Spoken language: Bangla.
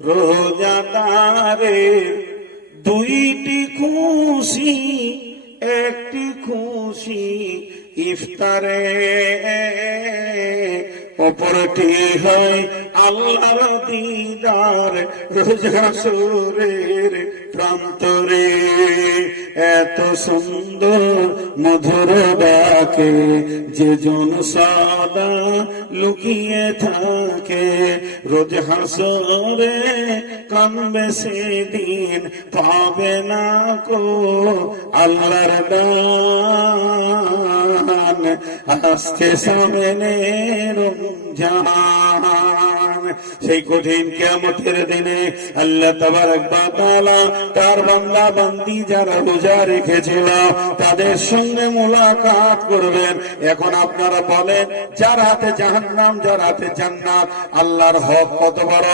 রোজাদারের দুইটি খুশি, একটি খুশি ইফতারে, অপরটি হয় আল্লাহর দিদার রোজা সুরের প্রান্তরে। এত সুন্দর মধুর ডাকে যে জন সদা লুকিয়ে থাকে, রোজ হাসরে কানবে সেদিন, পাবে না কো আল্লাহর দান, আসছে সামনে রমজান। সেই কঠিন কিয়ামতের দিনে আল্লাহ তাবারক ওয়া তাআলা তার বান্দা বান্দি যারা রোজা রেখেছিল তাদের সঙ্গে মুলাকাত করবেন। এখন আপনারা বলেন, যার হাতে জাহান্নাম যার হাতে জান্নাত, আল্লাহর হক কত বড়।